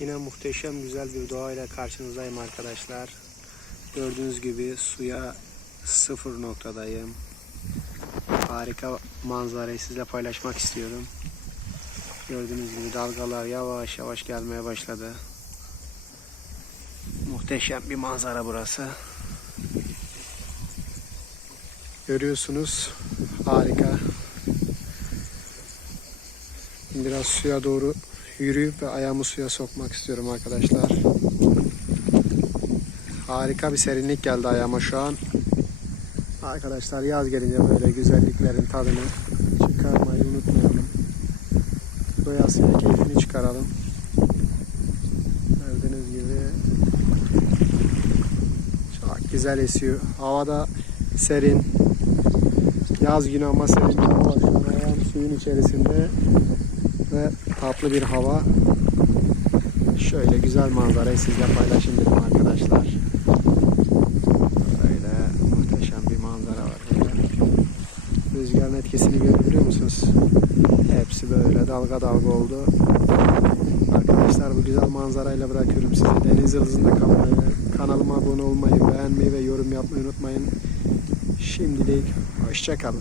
Yine muhteşem güzel bir doğayla karşınızdayım arkadaşlar. Gördüğünüz gibi suya sıfır noktadayım. Harika manzarayı sizle paylaşmak istiyorum. Gördüğünüz gibi dalgalar yavaş yavaş gelmeye başladı. Muhteşem bir manzara burası. Görüyorsunuz harika. Biraz suya doğru yürüyüp ve ayağımı suya sokmak istiyorum arkadaşlar. Harika bir serinlik geldi ayağıma şu an. Arkadaşlar yaz gelince böyle güzelliklerin tadını çıkarmayı unutmayalım. Doyasıya keyfini çıkaralım. Gördüğünüz gibi çok güzel esiyor. Havada serin. Yaz günü ama serin ayağım suyun içerisinde ve tatlı bir hava. Şöyle güzel manzarayı sizle paylaşayım dedim arkadaşlar. Böyle muhteşem bir manzara var burada. Rüzgarın etkisini görebiliyor musunuz? Hepsi böyle dalga dalga oldu. Arkadaşlar bu güzel manzarayla bırakıyorum sizi. Deniz yıldızında kalmayı, kanalıma abone olmayı, beğenmeyi ve yorum yapmayı unutmayın. Şimdilik hoşçakalın.